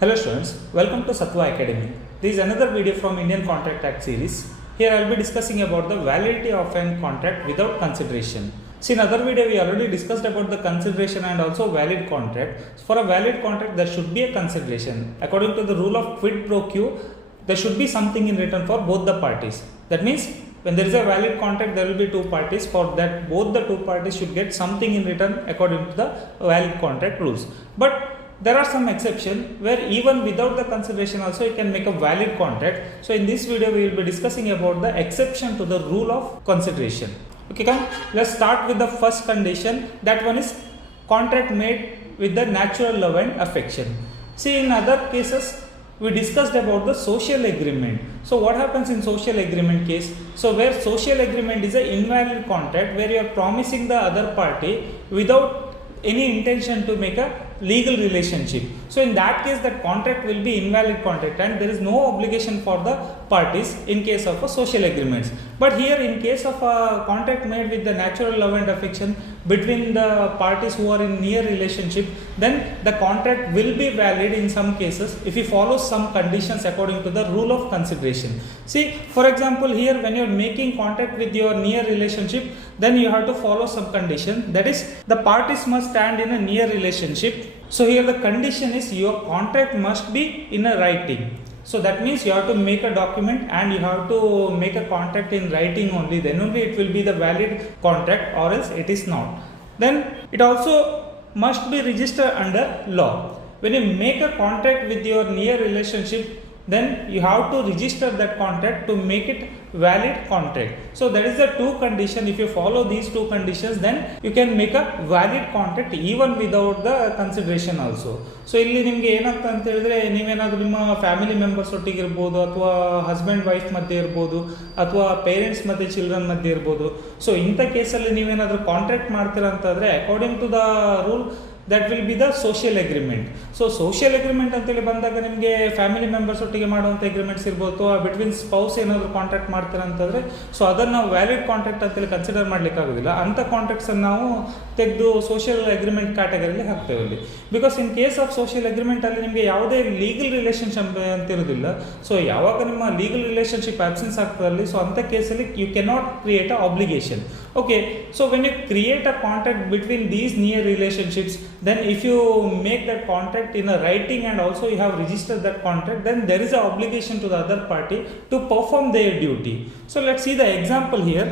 Hello students, welcome to Satva Academy. This is another video from Indian Contract Act series. Here I will be discussing about the validity of a contract without consideration. See, in other video we already discussed about the consideration and also valid contract. For a valid contract there should be a consideration. According to the rule of quid pro quo, there should be something in return for both the parties. That means when there is a valid contract there will be two parties. For that both the two parties should get something in return according to the valid contract rules. But there are some exceptions where even without the consideration also you can make a valid contract. So in this video we will be discussing about the exception to the rule of consideration. Okay, come, let's start with the first condition. That one is contract made with the natural love and affection. See, in other cases we discussed about the social agreement. So what happens in social agreement case? So where social agreement is an invalid contract where you are promising the other party without any intention to make a legal relationship. So in that case that contract will be invalid contract and there is no obligation for the parties in case of a social agreements. But here in case of a contract made with the natural love and affection between the parties who are in near relationship, then the contract will be valid in some cases if you follow some conditions according to the rule of consideration. See, for example, here when you are making contract with your near relationship, then you have to follow some condition, that is the parties must stand in a near relationship. So here the condition is your contract must be in a writing. So that means you have to make a document and you have to make a contract in writing only, then only it will be the valid contract, or else it is not. Then it also must be registered under law. When you make a contract with your near relationship, then you have to register that contract to make it valid contract. So that is the two conditions. If you follow these two conditions, then you can make a valid contract even without the consideration also. So ಇಲ್ಲಿ ನಿಮಗೆ ಏನಾಗ್ತದೆ ಅಂತ ಹೇಳಿದ್ರೆ, ನೀವೇನಾದರೂ ನಿಮ್ಮ family members ಒಟ್ಟಿಗೆ ಇರ್ಬೋದು, ಅಥವಾ ಹಸ್ಬೆಂಡ್ ವೈಫ್ ಮಧ್ಯೆ ಇರ್ಬೋದು, ಅಥವಾ ಪೇರೆಂಟ್ಸ್ ಮತ್ತು ಚಿಲ್ಡ್ರನ್ ಮಧ್ಯೆ ಇರ್ಬೋದು. ಸೊ ಇಂಥ ಕೇಸಲ್ಲಿ ನೀವೇನಾದರೂ ಕಾಂಟ್ರಾಕ್ಟ್ ಮಾಡ್ತೀರಾ ಅಂತಂದರೆ according to the rule that will be the social agreement. So social agreement ಅಂತೇಳಿ ಬಂದಾಗ ನಿಮಗೆ ಫ್ಯಾಮಿಲಿ ಮೆಂಬರ್ಸ್ ಒಟ್ಟಿಗೆ ಮಾಡುವಂಥ ಅಗ್ರಿಮೆಂಟ್ಸ್ ಇರ್ಬೋದು, ಬಿಟ್ವೀನ್ ಸ್ಪೌಸ್ ಏನಾದರೂ ಕಾಂಟ್ರಾಕ್ಟ್ ಮಾಡ್ತಾರೆ ಅಂತಂದರೆ ಸೊ ಅದನ್ನು ನಾವು ವ್ಯಾಲಿಡ್ ಕಾಂಟ್ರಾಕ್ಟ್ ಅಂತೇಳಿ ಕನ್ಸಿಡರ್ ಮಾಡ್ಲಿಕ್ಕೆ ಆಗೋದಿಲ್ಲ. ಅಂಥ ಕಾಂಟ್ರಾಕ್ಟ್ಸನ್ನು ನಾವು ತೆಗೆದು ಸೋಷಿಯಲ್ ಅಗ್ರಿಮೆಂಟ್ ಕ್ಯಾಟಗರಿಲಿ ಹಾಕ್ತೇವೆ ಅಲ್ಲಿ. Because in case of social agreement ಅಲ್ಲಿ ನಿಮಗೆ ಯಾವುದೇ ಲೀಗಲ್ ರಿಲೇಷನ್ಶಿಪ್ ಅಂತ ಇರೋದಿಲ್ಲ. ಸೊ ಯಾವಾಗ ನಿಮ್ಮ ಲೀಗಲ್ ರಿಲೇಷನ್ಶಿಪ್ ಆಬ್ಸೆನ್ಸ್ ಆಗ್ತದಲ್ಲಿ, ಸೊ ಅಂಥ ಕೇಸಲ್ಲಿ you cannot create a obligation. Okay, so when you create a contract between these near relationships, then if you make that contract in a writing and also you have registered that contract, then there is an obligation to the other party to perform their duty. So let's see the example here.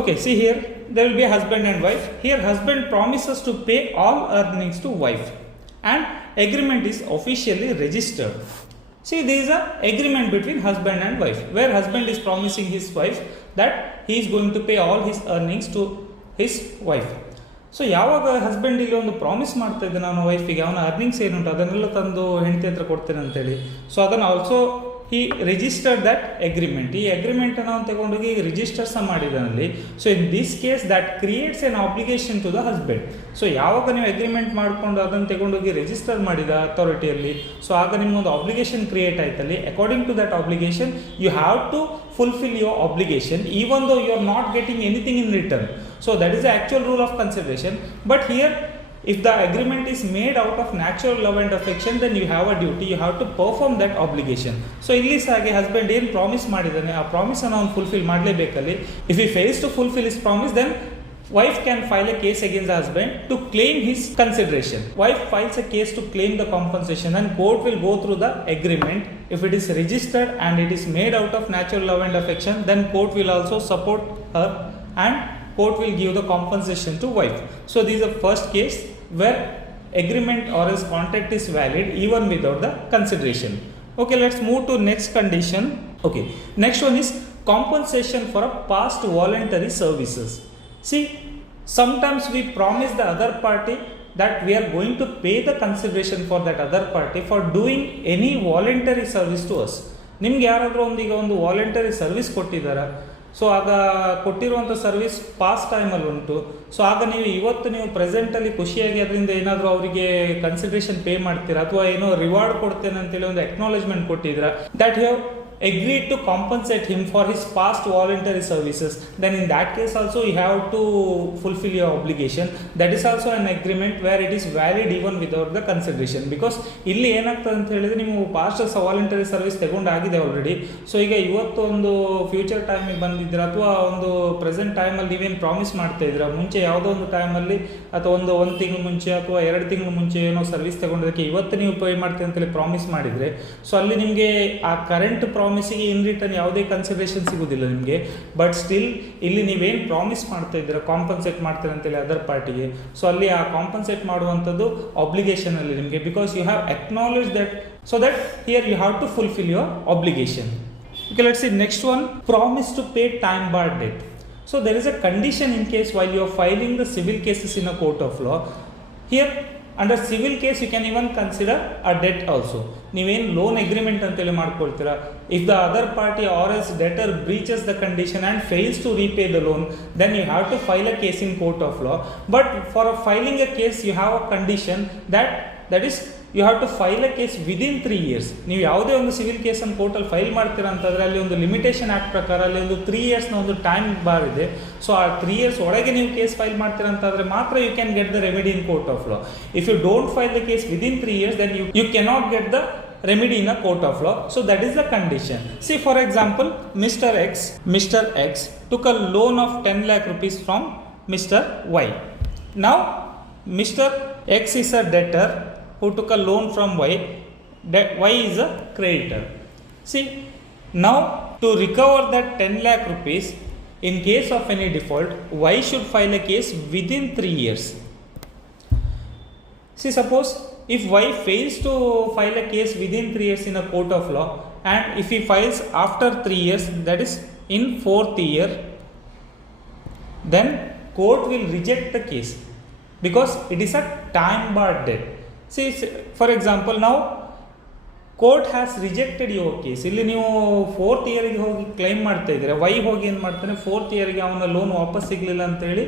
Okay, see here there will be a husband and wife. Here husband promises to pay all earnings to wife and agreement is officially registered. See, there is an agreement between husband and wife where husband is promising his wife that he is going to pay all his earnings to his wife. So ಯಾವಾಗ ಹಸ್ಬೆಂಡ್ ಇಲ್ಲಿ ಒಂದು ಪ್ರಾಮಿಸ್ ಮಾಡ್ತಾ ಇದ್ದೆ ನಾನು ವೈಫಿಗೆ, ಅವನ ಅರ್ನಿಂಗ್ಸ್ ಏನುಂಟು ಅದನ್ನೆಲ್ಲ ತಂದು ಹೆಂಡತಿ ಹತ್ರ ಕೊಡ್ತೇನೆ ಅಂತೇಳಿ, ಸೊ ಅದನ್ನು also he registered that agreement. ಈ ಅಗ್ರಿಮೆಂಟನ್ನು ಅವನು ತಗೊಂಡೋಗಿ ರಿಜಿಸ್ಟರ್ಸ್ ಮಾಡಿದಾನಲ್ಲಿ. So in this case that creates an obligation to the husband. So ಯಾವಾಗ ನೀವು ಅಗ್ರಿಮೆಂಟ್ ಮಾಡಿಕೊಂಡು ಅದನ್ನು ತಗೊಂಡೋಗಿ ರಿಜಿಸ್ಟರ್ ಮಾಡಿದ ಅಥಾರಿಟಿಯಲ್ಲಿ, ಸೊ ಆಗ ನಿಮ್ಗೊಂದು ಆಬ್ಲಿಗೇಷನ್ ಕ್ರಿಯೇಟ್ ಆಯ್ತಲ್ಲಿ. According to that obligation you have to fulfill your obligation even though you are not getting anything in return. So that is the actual rule of consideration. But here if the agreement is made out of natural love and affection, then you have a duty, you have to perform that obligation. So ಇಲ್ಲಿ ಹಾಗೆ ಹಸ್ಬೆಂಡ್ ಏನು ಪ್ರಾಮಿಸ್ ಮಾಡಿದ್ದಾನೆ ಆ ಪ್ರಾಮಿಸನ್ನು ಅವನು ಫುಲ್ಫಿಲ್ ಮಾಡಲೇಬೇಕಲ್ಲಿ. If he fails to fulfill his promise, then wife can file a case against the husband to claim his consideration. Wife files a case to claim the compensation and court will go through the agreement. If it is registered and it is made out of natural love and affection, then court will also support her and court will give the compensation to wife. So this is the first case where agreement or else contract is valid even without the consideration. Okay, let's move to next condition. Okay, next one is compensation for a past voluntary services. See, sometimes we promise the other party that we are going to pay the consideration for that other party for doing any voluntary service to us. ನಿಮ್ಗೆ ಯಾರಾದರೂ ಒಂದೀಗ ಒಂದು voluntary service ಕೊಟ್ಟಿದ್ದಾರೆ, ಸೊ ಆಗ ಕೊಟ್ಟಿರುವಂಥ service past ಟೈಮಲ್ಲಿ ಉಂಟು. ಸೊ ಆಗ ನೀವು ಇವತ್ತು ನೀವು ಪ್ರೆಸೆಂಟಲ್ಲಿ ಖುಷಿಯಾಗಿ ಅದರಿಂದ ಏನಾದರೂ ಅವರಿಗೆ ಕನ್ಸಿಡರೇಷನ್ ಪೇ ಮಾಡ್ತೀರಾ ಅಥವಾ ಏನೋ ರಿವಾರ್ಡ್ ಕೊಡ್ತೇನೆ ಅಂತೇಳಿ ಒಂದು ಅಕ್ನಾಲೇಜ್ಮೆಂಟ್ ಕೊಟ್ಟಿದ್ದೀರಾ, that you have agreed to compensate him for his past voluntary services, then in that case also you have to fulfill your obligation. That is also an agreement where it is valid even without the consideration. Because ಇಲ್ಲಿ ಏನಾಗ್ತದೆ ಅಂತ ಹೇಳಿದ್ರೆ ನೀವು past voluntary service ತಗೊಂಡಾಗಿದೆ already. So ಈಗ ಇವತ್ತು ಒಂದು ಫ್ಯೂಚರ್ ಟೈಮಿಗೆ ಬಂದಿದ್ದೀರಾ ಅಥವಾ ಒಂದು ಪ್ರೆಸೆಂಟ್ ಟೈಮಲ್ಲಿ ನೀವೇನು ಪ್ರಾಮಿಸ್ ಮಾಡ್ತಾ ಇದ್ದೀರಾ, ಮುಂಚೆ ಯಾವುದೋ ಒಂದು ಟೈಮಲ್ಲಿ ಅಥವಾ ಒಂದು ತಿಂಗಳು ಮುಂಚೆ ಅಥವಾ 2 ತಿಂಗಳು ಮುಂಚೆ ಏನೋ ಸರ್ವಿಸ್ ತಗೊಂಡೋದಕ್ಕೆ ಇವತ್ತು ನೀವು ಪೇ ಮಾಡ್ತೀವಿ ಅಂತೇಳಿ ಪ್ರಾಮಿಸ್ ಮಾಡಿದರೆ, ಸೊ ಅಲ್ಲಿ ನಿಮಗೆ ಆ ಕರೆಂಟ್ ಪ್ರಾಮಿಸಿಗೆ ಇನ್ ರಿಟರ್ನ್ ಯಾವುದೇ ಕನ್ಸಿಡರೇಷನ್ ಸಿಗೋದಿಲ್ಲ ನಿಮಗೆ. ಬಟ್ ಸ್ಟಿಲ್ ಇಲ್ಲಿ ನೀವೇನು ಪ್ರಾಮಿಸ್ ಮಾಡ್ತಾ ಇದ್ದೀರಾ, ಕಾಂಪನ್ಸೇಟ್ ಮಾಡ್ತೀರಾ ಅಂತೇಳಿ ಅದರ್ ಪಾರ್ಟಿಗೆ, ಸೊ ಅಲ್ಲಿ ಆ ಕಾಂಪನ್ಸೇಟ್ ಮಾಡುವಂಥದ್ದು ಆಬ್ಲಿಗೇಷನ್ ಅಲ್ಲಿ ನಿಮಗೆ. Because you have acknowledge that, so that here you have to fulfil your obligation. Okay, let's see next one, promise to pay time barred debt. So there is a condition in case while you are filing the civil cases in a court of law. Here under civil case you can even consider a debt also. ನೀವೇನು loan agreement ಅಂತೇಳಿ ಮಾಡ್ಕೊಳ್ತೀರಾ, if the other party or as debtor breaches the condition and fails to repay the loan, then you have to file a case in court of law. But for filing a case you have a condition that is you have to file a case within 3 years. ನೀವು ಯಾವುದೇ ಒಂದು ಸಿವಿಲ್ ಕೇಸನ್ನು ಕೋರ್ಟಲ್ಲಿ ಫೈಲ್ ಮಾಡ್ತೀರಾ ಅಂತಂದರೆ ಅಲ್ಲಿ ಒಂದು limitation act ಪ್ರಕಾರ ಅಲ್ಲಿ ಒಂದು 3 yearsನ ಒಂದು ಟೈಮ್ ಬಾರ್ ಇದೆ. ಸೊ ಆ 3 years ಒಳಗೆ ನೀವು ಕೇಸ್ ಫೈಲ್ ಮಾಡ್ತೀರಾ ಅಂತಂದರೆ ಮಾತ್ರ you can get the remedy in court of law. If you don't file the case within 3 years, then you cannot get the remedy in a court of law. So that is the condition. See, for example, Mr. X took a loan of 10 lakh rupees from Mr. Y. Now Mr. X is a debtor who took a loan from Y. Y is a creditor. See, now to recover that 10 lakh rupees in case of any default, Y should file a case within 3 years. See, suppose if Y fails to file a case within 3 years in a court of law, and if he files after 3 years, that is in 4th year, then court will reject the case because it is a time barred debt. See, for example, now court has rejected your case. ಇಲ್ಲಿ ನೀವು 4th ಇಯರ್ಗೆ ಹೋಗಿ ಕ್ಲೈಮ್ ಮಾಡ್ತಾ ಇದ್ದೀರಾ, ವೈ ಹೋಗಿ ಏನು ಮಾಡ್ತಾನೆ 4th ಇಯರ್ಗೆ ಅವನ ಲೋನ್ ವಾಪಸ್ ಸಿಗಲಿಲ್ಲ ಅಂತೇಳಿ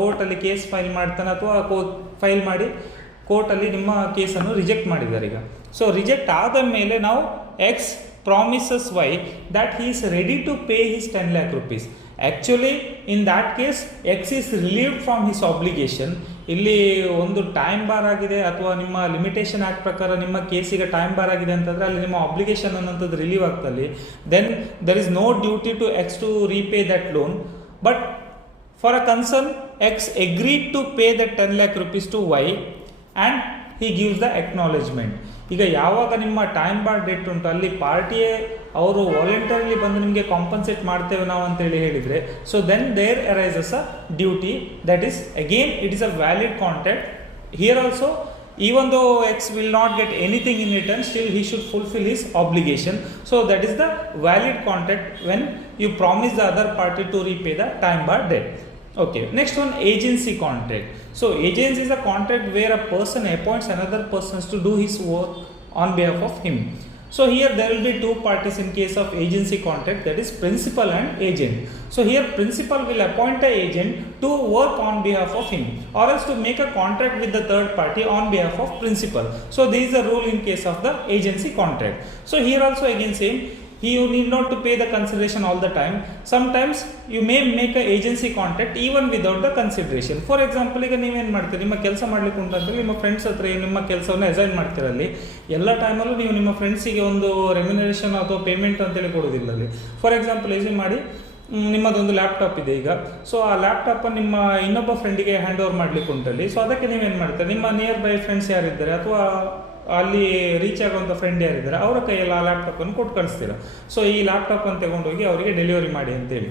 ಕೋರ್ಟಲ್ಲಿ ಕೇಸ್ ಫೈಲ್ ಮಾಡ್ತಾನೆ, ಅಥವಾ ಫೈಲ್ ಮಾಡಿ ಕೋರ್ಟಲ್ಲಿ ನಿಮ್ಮ ಕೇಸನ್ನು ರಿಜೆಕ್ಟ್ ಮಾಡಿದ್ದಾರೆ ಈಗ. ಸೊ ರಿಜೆಕ್ಟ್ ಆದ ಮೇಲೆ ನಾವು X promises Y that he is ready to pay his 10 lakh rupees. Actually in that case X is relieved from his obligation. ಇಲ್ಲಿ ಒಂದು ಟೈಮ್ ಬಾರ್ ಆಗಿದೆ ಅಥವಾ ನಿಮ್ಮ ಲಿಮಿಟೇಷನ್ ಆ್ಯಕ್ಟ್ ಪ್ರಕಾರ ನಿಮ್ಮ ಕೇಸಿಗೆ ಟೈಮ್ ಬಾರ್ ಆಗಿದೆ ಅಂತಂದರೆ ಅಲ್ಲಿ ನಿಮ್ಮ ಆಬ್ಲಿಗೇಷನ್ ಅನ್ನೋಂಥದ್ದು ರಿಲೀವ್ ಆಗ್ತಲ್ಲಿ, then there is no duty to X to repay that loan. But for a concern X agreed to pay that 10 lakh rupees to Y and he gives the acknowledgement. ಈಗ ಯಾವಾಗ ನಿಮ್ಮ time bar date ಉಂಟು ಅಲ್ಲಿ ಪಾರ್ಟಿಯೇ ಅವರು ವಾಲಂಟರಿಲಿ ಬಂದು ನಿಮಗೆ ಕಾಂಪನ್ಸೇಟ್ ಮಾಡ್ತೇವೆ ನಾವು ಅಂತೇಳಿ ಹೇಳಿದರೆ, so then there arises a duty that is again it is a valid contract. Here also even though X will not get anything in return, still he should fulfill his obligation. So that is the valid contract when you promise the other party to repay the time bar debt. Okay, next one, agency contract. So agency is a contract where a person appoints another person to do his work on behalf of him. So here there will be two parties in case of agency contract, that is principal and agent. So here principal will appoint an agent to work on behalf of him, or else to make a contract with the third party on behalf of principal. So this is the rule in case of the agency contract. So here also again same, you need not to pay the consideration all the time. Sometimes you may make a agency contract even without the consideration. For example, ಈಗ ನೀವೇನು ಮಾಡ್ತೀರಿ, ನಿಮ್ಮ ಕೆಲಸ ಮಾಡ್ಲಿಕ್ಕೆ ಉಂಟಂದ್ರೆ ನಿಮ್ಮ ಫ್ರೆಂಡ್ಸ್ ಹತ್ರ ನಿಮ್ಮ ಕೆಲಸವನ್ನು ಅಸೈನ್ ಮಾಡ್ತೀರಲ್ಲಿ, ಎಲ್ಲ ಟೈಮಲ್ಲೂ ನೀವು ನಿಮ್ಮ ಫ್ರೆಂಡ್ಸಿಗೆ ಒಂದು ರೆಮ್ಯುನರೇಷನ್ ಅಥವಾ ಪೇಮೆಂಟ್ ಅಂತೇಳಿ ಕೊಡೋದಿಲ್ಲ ಅಲ್ಲಿ. ಫಾರ್ ಎಕ್ಸಾಂಪಲ್ ಅಸ್ಯೂಮ್ ಮಾಡಿ ನಿಮ್ಮದೊಂದು ಲ್ಯಾಪ್ಟಾಪ್ ಇದೆ ಈಗ, ಸೊ ಆ ಲ್ಯಾಪ್ಟಾಪನ್ನು ನಿಮ್ಮ ಇನ್ನೊಬ್ಬ ಫ್ರೆಂಡಿಗೆ ಹ್ಯಾಂಡ್ ಓವರ್ ಮಾಡ್ಲಿಕ್ಕೆ ಉಂಟಲ್ಲಿ. ಸೊ ಅದಕ್ಕೆ ನೀವೇನು ಮಾಡ್ತೀರಿ, ನಿಮ್ಮ ನಿಯರ್ ಬೈ ಫ್ರೆಂಡ್ಸ್ ಯಾರಿದ್ದಾರೆ ಅಥವಾ ಅಲ್ಲಿ ರೀಚ್ ಆಗುವಂಥ ಫ್ರೆಂಡ್ ಯಾರಿದ್ದಾರೆ ಅವರ ಕೈಯಲ್ಲಿ ಆ ಲ್ಯಾಪ್ಟಾಪನ್ನು ಕೊಟ್ಟು ಕಳಿಸ್ತೀರ. ಸೊ ಈ ಲ್ಯಾಪ್ಟಾಪನ್ನು ತಗೊಂಡೋಗಿ ಅವರಿಗೆ ಡೆಲಿವರಿ ಮಾಡಿ ಅಂತೇಳಿ.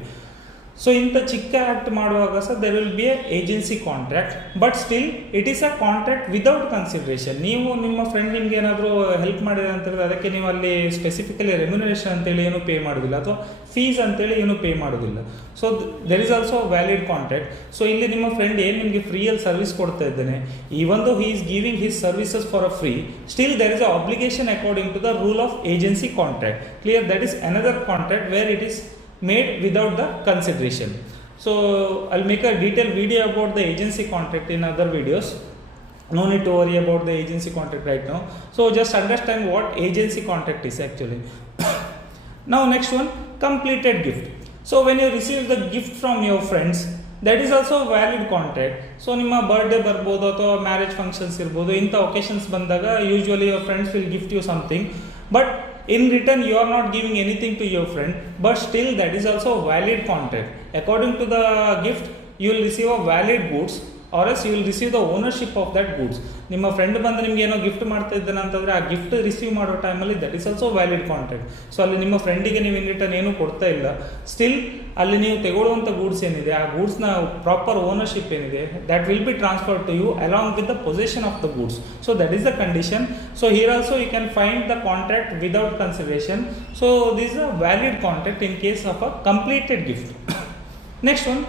ಸೊ ಇಂಥ ಚಿಕ್ಕ ಆ್ಯಕ್ಟ್ ಮಾಡುವಾಗ ಸಹ there will be A agency contract, but still it is a contract without consideration. ನೀವು ನಿಮ್ಮ ಫ್ರೆಂಡ್ ನಿಮ್ಗೆ ಏನಾದರೂ ಹೆಲ್ಪ್ ಮಾಡಿದೆ ಅಂತ ಹೇಳಿದ್ರೆ ಅದಕ್ಕೆ ನೀವು ಅಲ್ಲಿ ಸ್ಪೆಸಿಫಿಕಲಿ ರೆಮ್ಯುನರೇಷನ್ ಅಂತೇಳಿ ಏನು ಪೇ ಮಾಡೋದಿಲ್ಲ ಅಥವಾ ಫೀಸ್ ಅಂತೇಳಿ ಏನು ಪೇ ಮಾಡೋದಿಲ್ಲ. So there is also valid contract. So ಇಲ್ಲಿ ನಿಮ್ಮ ಫ್ರೆಂಡ್ ಏನು ನಿಮಗೆ ಫ್ರೀಯಲ್ಲಿ ಸರ್ವಿಸ್ ಕೊಡ್ತಾ ಇದ್ದೇನೆ, even though he is giving his services for a free, still there is a obligation according to the rule of agency contract. Clear? That is another contract where it is made without the consideration. So I'll make a detailed video about the agency contract in other videos. No need to worry about the agency contract right now. So just understand what agency contract is actually. Now next one, completed gift. So when you receive the gift from your friends, that is also a valid contract. So ನಿಮ್ಮ birthday ಬರ್ಬೋದು ಅಥವಾ marriage functions ಇರ್ಬೋದು, ಇಂಥ occasions ಬಂದಾಗ usually your friends will gift you something, but in return you are not giving anything to your friend, but still that is also a valid contract. According to the gift you will receive a valid goods, or else you will receive the ownership of that goods. ನಿಮ್ಮ ಫ್ರೆಂಡ್ ಬಂದು ನಿಮ್ಗೆ ಏನೋ ಗಿಫ್ಟ್ ಮಾಡ್ತಾ ಇದ್ದಾನೆ ಅಂತಂದರೆ ಆ gift receive ಮಾಡೋ ಟೈಮಲ್ಲಿ that is also valid contract. So ಅಲ್ಲಿ ನಿಮ್ಮ ಫ್ರೆಂಡಿಗೆ ನೀವು ಇನ್ ರಿಟರ್ನ್ ಏನೂ ಕೊಡ್ತಾ ಇಲ್ಲ, ಸ್ಟಿಲ್ ಅಲ್ಲಿ ನೀವು ತೆಗೊಳ್ಳುವಂಥ ಗೂಡ್ಸ್ ಏನಿದೆ ಆ ಗೂಡ್ಸ್ನ ಪ್ರಾಪರ್ ಓನರ್ಶಿಪ್ ಏನಿದೆ that will be transfer to you along with the possession of the goods. So that is the condition. So here also you can find the contract without consideration. So this a valid contract in case of a completed gift. Next one,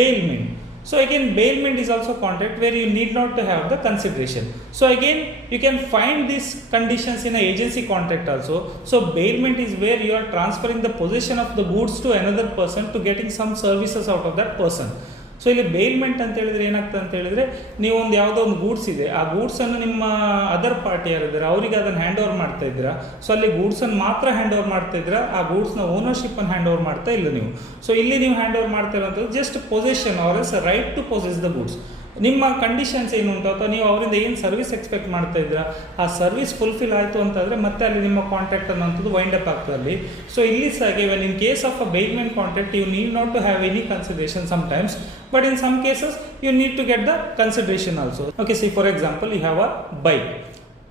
bailment. So again, bailment is also contract where you need not to have the consideration. So again, you can find these conditions in an agency contract also. So bailment is where you are transferring the possession of the goods to another person to getting some services out of that person. So ಇಲ್ಲಿ ಬೇಲ್ಮೆಂಟ್ ಅಂತ ಹೇಳಿದ್ರೆ ಏನಾಗ್ತದೆ ಅಂತ ಹೇಳಿದ್ರೆ, ನೀವು ಒಂದು ಯಾವುದೋ ಒಂದು ಗೂಡ್ಸ್ ಇದೆ, ಆ ಗೂಡ್ಸನ್ನು ನಿಮ್ಮ ಅದರ್ ಪಾರ್ಟಿ ಯಾರಿದ್ದಾರೆ ಅವರಿಗೆ ಅದನ್ನು ಹ್ಯಾಂಡ್ ಓವರ್ ಮಾಡ್ತಾ ಇದ್ದೀರಾ. ಸೊ ಅಲ್ಲಿ ಗೂಡ್ಸನ್ನು ಮಾತ್ರ ಹ್ಯಾಂಡ್ ಓವರ್ ಮಾಡ್ತಾ ಇದ್ದೀರಾ, ಆ ಗೂಡ್ಸ್ನ ಓನರ್ಶಿಪ್ಪನ್ನು ಹ್ಯಾಂಡ್ ಓವರ್ ಮಾಡ್ತಾ ಇಲ್ಲ ನೀವು. ಸೊ ಇಲ್ಲಿ ನೀವು ಹ್ಯಾಂಡ್ ಓವರ್ ಮಾಡ್ತಾ ಇರೋಂಥದ್ದು just possession or as right to possess the goods. ನಿಮ್ಮ ಕಂಡೀಷನ್ಸ್ ಏನು ಉಂಟು ಅಥವಾ ನೀವು ಅವರಿಂದ ಏನು ಸರ್ವಿಸ್ ಎಕ್ಸ್ಪೆಕ್ಟ್ ಮಾಡ್ತಾ ಇದ್ದೀರಾ ಆ ಸರ್ವಿಸ್ ಫುಲ್ಫಿಲ್ ಆಯಿತು ಅಂತಂದರೆ ಮತ್ತೆ ಅಲ್ಲಿ ನಿಮ್ಮ ಕಾಂಟ್ರಾಕ್ಟ್ ಅನ್ನೋಂಥದ್ದು ವೈಂಡ್ ಅಪ್ ಆಗ್ತದೆ ಅಲ್ಲಿ. ಸೊ ಇಲ್ಲಿ ಸಾಗೆ when in case of a bailment contract you need not to have any consideration sometimes, but in some cases you need to get the consideration also. Okay, see for example you have a bike.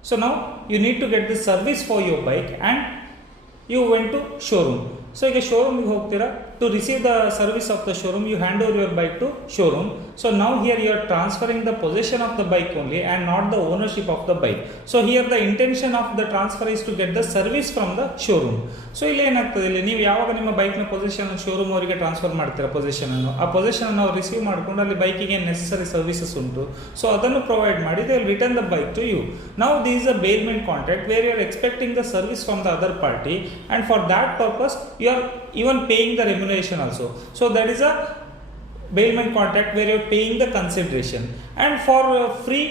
So now you need to get the service for your bike and you went to showroom. So ಈಗ ಶೋರೂಮ್ಗೆ ಹೋಗ್ತೀರಾ, to receive the service of the showroom you hand over your bike to showroom. So now here you are transferring the possession of the bike only and not the ownership of the bike. So here the intention of the transfer is to get the service from the showroom. So ಇಲ್ಲಿ ಏನಾಗ್ತದೆ, ಇಲ್ಲಿ ನೀವು ಯಾವಾಗ ನಿಮ್ಮ ಬೈಕ್ನ position showroom ಅವರಿಗೆ ಟ್ರಾನ್ಸ್ಫರ್ ಮಾಡ್ತೀರಾ ಪೊಸಿಷನನ್ನು, ಆ ಪೊಸಿಷನ್ ಅವ್ರು ರಿಸೀವ್ ಮಾಡಿಕೊಂಡು ಅಲ್ಲಿ ಬೈಕಿಗೆ ನೆಸೆಸರಿ ಸರ್ವಿಸಸ್ ಉಂಟು, ಸೊ ಅದನ್ನು ಪ್ರೊವೈಡ್ ಮಾಡಿ they will return the bike to you. Now this is a bailment contract where you are expecting the service from the other party and for that purpose you are even paying the remuneration also. So that is a bailment contract where you are paying the consideration. And for free,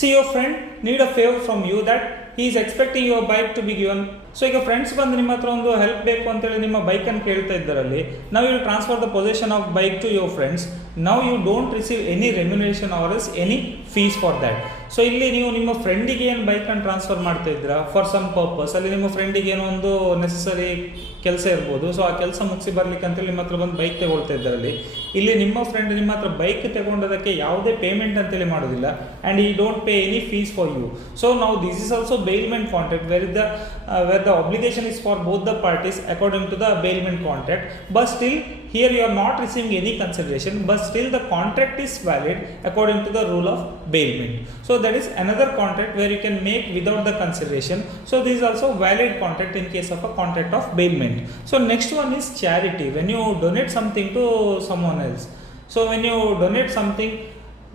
see your friend need a favor from you that he is expecting your bike to be given. So ಈಗ ಫ್ರೆಂಡ್ಸ್ ಬಂದು ನಿಮ್ಮ ಹತ್ರ ಒಂದು ಹೆಲ್ಪ್ ಬೇಕು ಅಂತೇಳಿ ನಿಮ್ಮ ಬೈಕನ್ನು ಕೇಳ್ತಾ ಇದ್ದಾರಲ್ಲಿ, ನಾವು you transfer the possession of bike to your friends. Now you don't receive any remuneration or as any fees for that. So ಇಲ್ಲಿ ನೀವು ನಿಮ್ಮ ಫ್ರೆಂಡಿಗೆ ಏನು ಬೈಕನ್ನು ಟ್ರಾನ್ಸ್ಫರ್ ಮಾಡ್ತಾ ಇದ್ದೀರಾ ಫಾರ್ ಸಮ್ ಪರ್ಪಸ್, ಅಲ್ಲಿ ನಿಮ್ಮ ಫ್ರೆಂಡಿಗೆ ಏನೋ ಒಂದು ನೆಸೆಸರಿ ಕೆಲಸ ಇರ್ಬೋದು, ಸೊ ಆ ಕೆಲಸ ಮುಗಿಸಿ ಬರ್ಲಿಕ್ಕೆ ಅಂತೇಳಿ ನಿಮ್ಮ ಹತ್ರ ಬಂದು ಬೈಕ್ ತಗೊಳ್ತಾ ಇದ್ದಾರಲ್ಲಿ, ಇಲ್ಲಿ ನಿಮ್ಮ ಫ್ರೆಂಡ್ ನಿಮ್ಮ ಹತ್ರ ಬೈಕ್ ತಗೊಂಡೋದಕ್ಕೆ ಯಾವುದೇ ಪೇಮೆಂಟ್ ಅಂತೇಳಿ ಮಾಡೋದಿಲ್ಲ and he don't pay any fees for you. So ನಾವು this is also bailment contract where the obligation is for both the parties according to the bailment contract, but still here you are not receiving any consideration, but still the contract is valid according to the rule of bailment. So that is another contract where you can make without the consideration. So this is also valid contract in case of a contract of bailment. So next one is charity, when you donate something to someone else. So when you donate something,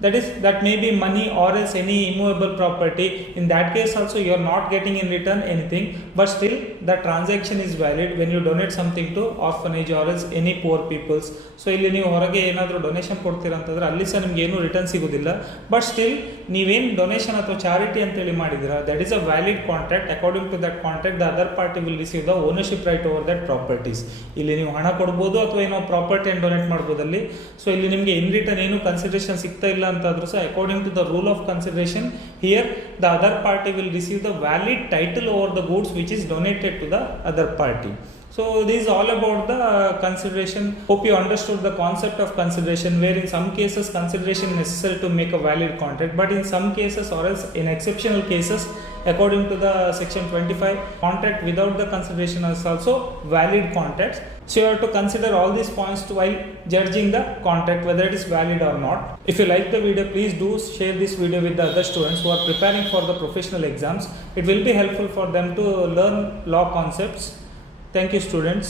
that may be money or else any immovable property, in that case also you are not getting in return anything, but still the transaction is valid when you donate something to orphanage or else any poor peoples. So ಇಲ್ಲಿ ನೀವು ಹೊರಗೆ ಏನಾದರೂ ಡೊನೇಷನ್ ಕೊಡ್ತೀರಾ ಅಂತಂದರೆ ಅಲ್ಲಿ ಸಹ ನಿಮ್ಗೆ ಏನೂ ರಿಟರ್ನ್ ಸಿಗೋದಿಲ್ಲ, ಬಟ್ ಸ್ಟಿಲ್ ನೀವೇನು ಡೊನೇಷನ್ ಅಥವಾ ಚಾರಿಟಿ ಅಂತೇಳಿ ಮಾಡಿದ್ದೀರಾ that is a valid contract. According to that contract the other party will receive the ownership right over that properties. ಇಲ್ಲಿ ನೀವು ಹಣ ಕೊಡ್ಬೋದು ಅಥವಾ ಏನೋ ಪ್ರಾಪರ್ಟಿಯನ್ನು ಡೊನೇಟ್ ಮಾಡ್ಬೋದು ಅಲ್ಲಿ. ಸೊ ಇಲ್ಲಿ ನಿಮಗೆ ಇನ್ ರಿಟರ್ನ್ ಏನು ಕನ್ಸಿಡರೇಷನ್ ಸಿಗ್ತಾ ಇಲ್ಲ ಅಂತಾದರೂ ಸಹ according to the rule of consideration here the other party will receive the valid title over the goods which is donated to the other party. So this is all about the consideration. Hope you understood the concept of consideration, where in some cases consideration is necessary to make a valid contract, but in some cases or else in exceptional cases according to the section 25 contract without the consideration is also valid contracts. So you have to consider all these points while judging the contract whether it is valid or not. If you like the video, please do share this video with the other students who are preparing for the professional exams. It will be helpful for them to learn law concepts. Thank you students.